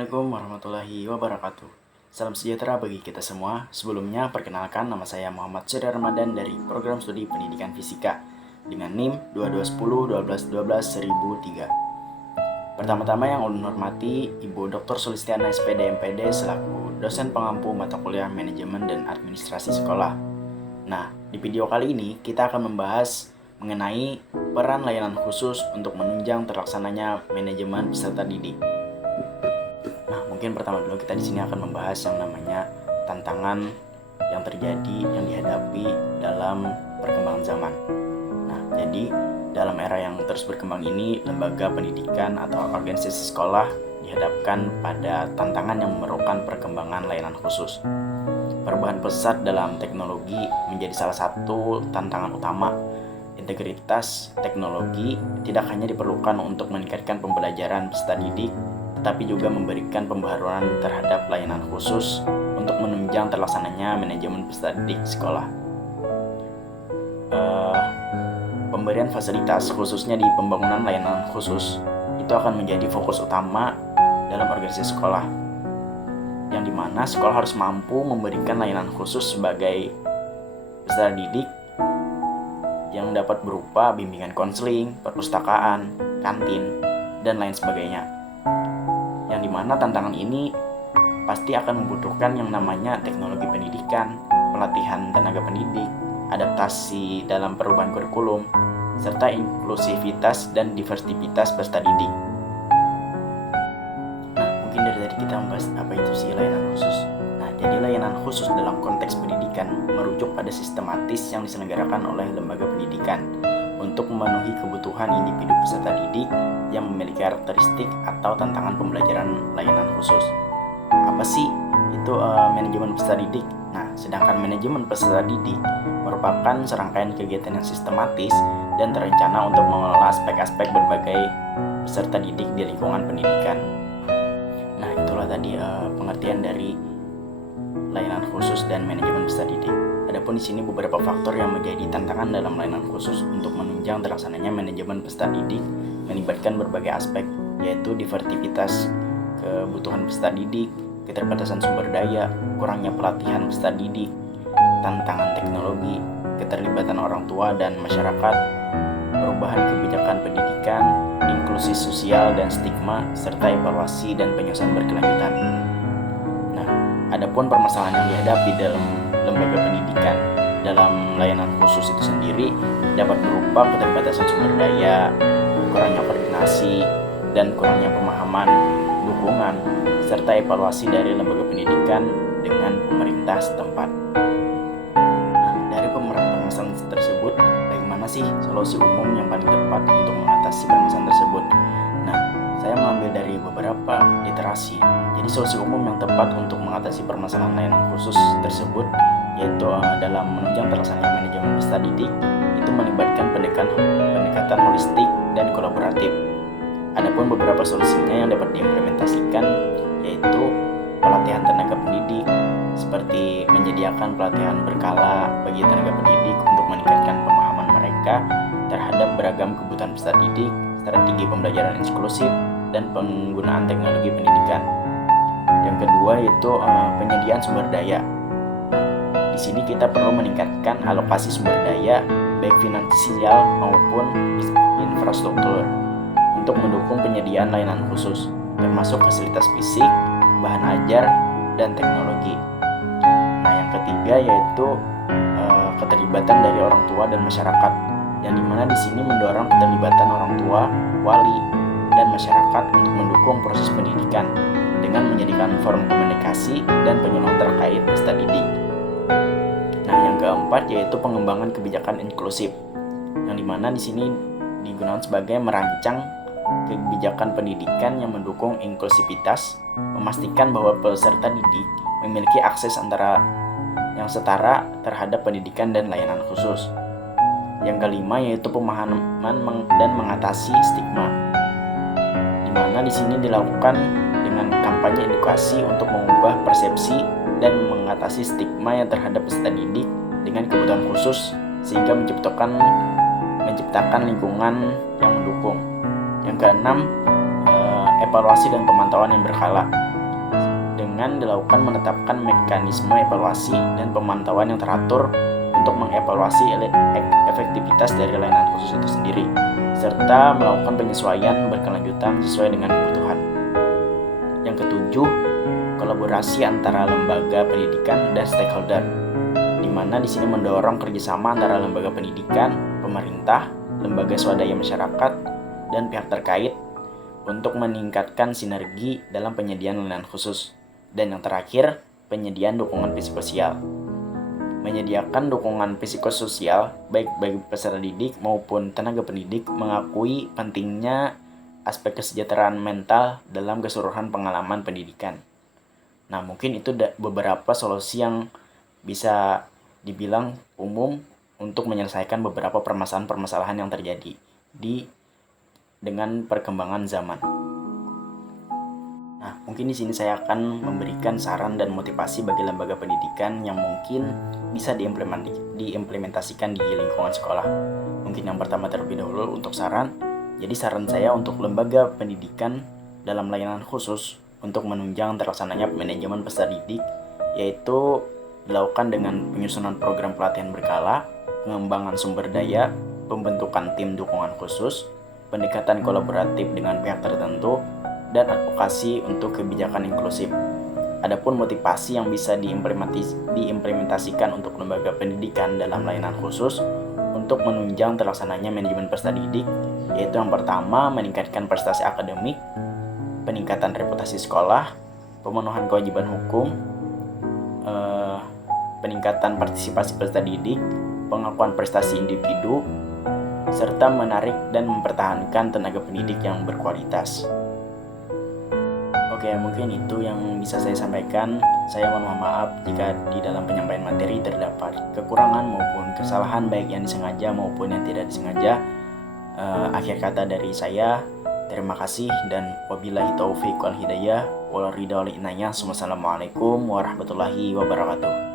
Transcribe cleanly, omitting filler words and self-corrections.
Assalamualaikum warahmatullahi wabarakatuh. Salam sejahtera bagi kita semua. Sebelumnya, perkenalkan nama saya Muhammad Surya Ramadan dari Program Studi Pendidikan Fisika dengan NIM 2210 Pertama-tama yang ulun hormati Ibu Dr. Sulistiana SPD MPD selaku dosen pengampu mata kuliah Manajemen dan Administrasi Sekolah. Nah, di video kali ini kita akan membahas mengenai peran layanan khusus untuk menunjang terlaksananya manajemen peserta didik. Nah, mungkin pertama dulu kita di sini akan membahas yang namanya tantangan yang terjadi yang dihadapi dalam perkembangan zaman. Nah, jadi dalam era yang terus berkembang ini, lembaga pendidikan atau organisasi sekolah dihadapkan pada tantangan yang memerlukan perkembangan layanan khusus. Perubahan pesat dalam teknologi menjadi salah satu tantangan utama. Integritas teknologi tidak hanya diperlukan untuk meningkatkan pembelajaran peserta didik, tetapi juga memberikan pembaharuan terhadap layanan khusus untuk menunjang terlaksananya manajemen peserta didik sekolah. Pemberian fasilitas khususnya di pembangunan layanan khusus itu akan menjadi fokus utama dalam organisasi sekolah, yang dimana sekolah harus mampu memberikan layanan khusus sebagai peserta didik yang dapat berupa bimbingan konseling, perpustakaan, kantin, dan lain sebagainya. Yang dimana tantangan ini pasti akan membutuhkan yang namanya teknologi pendidikan, pelatihan tenaga pendidik, adaptasi dalam perubahan kurikulum, serta inklusivitas dan diversitas peserta didik. Nah, mungkin dari tadi kita membahas apa itu sih layanan khusus. Nah, jadi layanan khusus dalam konteks pendidikan merujuk pada sistematis yang diselenggarakan oleh lembaga pendidikan untuk memenuhi kebutuhan individu peserta didik yang memiliki karakteristik atau tantangan pembelajaran layanan khusus. Apa sih itu manajemen peserta didik? Nah, sedangkan manajemen peserta didik merupakan serangkaian kegiatan yang sistematis dan terencana untuk mengelola aspek-aspek berbagai peserta didik di lingkungan pendidikan. Nah, itulah tadi pengertian dari layanan khusus dan manajemen peserta didik. Adapun di sini beberapa faktor yang menjadi tantangan dalam layanan khusus untuk menunjang terlaksananya manajemen peserta didik melibatkan berbagai aspek, yaitu divertivitas kebutuhan peserta didik, keterbatasan sumber daya, kurangnya pelatihan peserta didik, tantangan teknologi, keterlibatan orang tua dan masyarakat, perubahan kebijakan pendidikan, inklusi sosial dan stigma, serta evaluasi dan penyelesaian berkelanjutan. Nah, adapun permasalahan yang dihadapi dalam lembaga pendidikan dalam layanan khusus itu sendiri dapat berupa keterbatasan sumber daya, kurangnya koordinasi, dan kurangnya pemahaman, dukungan, serta evaluasi dari lembaga pendidikan dengan pemerintah setempat. Nah, dari permasalahan tersebut, bagaimana sih solusi umum yang paling tepat untuk mengatasi permasalahan tersebut? Nah, saya mengambil dari beberapa literasi. Jadi solusi umum yang tepat untuk mengatasi permasalahan layanan khusus tersebut yaitu dalam menunjang terlaksananya manajemen peserta didik itu melibatkan pendekatan holistik dan kolaboratif. Adapun beberapa solusinya yang dapat diimplementasikan yaitu pelatihan tenaga pendidik, seperti menyediakan pelatihan berkala bagi tenaga pendidik untuk meningkatkan pemahaman mereka terhadap beragam kebutuhan peserta didik, strategi pembelajaran inklusif, dan penggunaan teknologi pendidikan. Yang kedua yaitu penyediaan sumber daya. Di sini kita perlu meningkatkan alokasi sumber daya baik finansial maupun infrastruktur untuk mendukung penyediaan layanan khusus, termasuk fasilitas fisik, bahan ajar, dan teknologi. Nah, yang ketiga yaitu keterlibatan dari orang tua dan masyarakat, yang dimana di sini mendorong keterlibatan orang tua, wali, dan masyarakat untuk mendukung proses pendidikan dengan menyediakan forum komunikasi dan penyuluhan terkait peserta didik. Nah, yang keempat yaitu pengembangan kebijakan inklusif, yang dimana di sini digunakan sebagai merancang kebijakan pendidikan yang mendukung inklusivitas, memastikan bahwa peserta didik memiliki akses yang setara terhadap pendidikan dan layanan khusus. Yang kelima yaitu pemahaman dan mengatasi stigma, di mana di sini dilakukan dengan kampanye edukasi untuk mengubah persepsi dan mengatasi stigma yang terhadap peserta didik dengan kebutuhan khusus sehingga menciptakan lingkungan yang mendukung. Yang keenam, evaluasi dan pemantauan yang berkala. dengan dilakukan menetapkan mekanisme evaluasi dan pemantauan yang teratur untuk mengevaluasi efektivitas dari layanan khusus itu sendiri, serta melakukan penyesuaian berkelanjutan sesuai dengan kebutuhan. Yang ketujuh, kolaborasi antara lembaga pendidikan dan stakeholder, di mana di sini mendorong kerjasama antara lembaga pendidikan, pemerintah, lembaga swadaya masyarakat, dan pihak terkait untuk meningkatkan sinergi dalam penyediaan layanan khusus. Dan yang terakhir, penyediaan dukungan psikososial. Menyediakan dukungan psikososial baik bagi peserta didik maupun tenaga pendidik mengakui pentingnya aspek kesejahteraan mental dalam keseluruhan pengalaman pendidikan. Nah, mungkin itu beberapa solusi yang bisa dibilang umum untuk menyelesaikan beberapa permasalahan-permasalahan yang terjadi dengan perkembangan zaman. Nah, mungkin di sini saya akan memberikan saran dan motivasi bagi lembaga pendidikan yang mungkin bisa diimplementasikan di lingkungan sekolah. Mungkin yang pertama terlebih dahulu untuk saran. Jadi saran saya untuk lembaga pendidikan dalam layanan khusus untuk menunjang terlaksananya manajemen peserta didik, yaitu dilakukan dengan penyusunan program pelatihan berkala, pengembangan sumber daya, pembentukan tim dukungan khusus, pendekatan kolaboratif dengan pihak tertentu, dan advokasi untuk kebijakan inklusif. Adapun motivasi yang bisa diimplementasikan untuk lembaga pendidikan dalam layanan khusus untuk menunjang terlaksananya manajemen peserta didik, yaitu yang pertama, meningkatkan prestasi akademik, peningkatan reputasi sekolah, pemenuhan kewajiban hukum, peningkatan partisipasi peserta didik, pengakuan prestasi individu, serta menarik dan mempertahankan tenaga pendidik yang berkualitas. Oke, mungkin itu yang bisa saya sampaikan. Saya mohon maaf jika di dalam penyampaian materi terdapat kekurangan maupun kesalahan baik yang disengaja maupun yang tidak disengaja. Akhir kata dari saya, terima kasih dan wabillahi taufiq wal hidayah wal ridha wal inayah. Wassalamualaikum warahmatullahi wabarakatuh.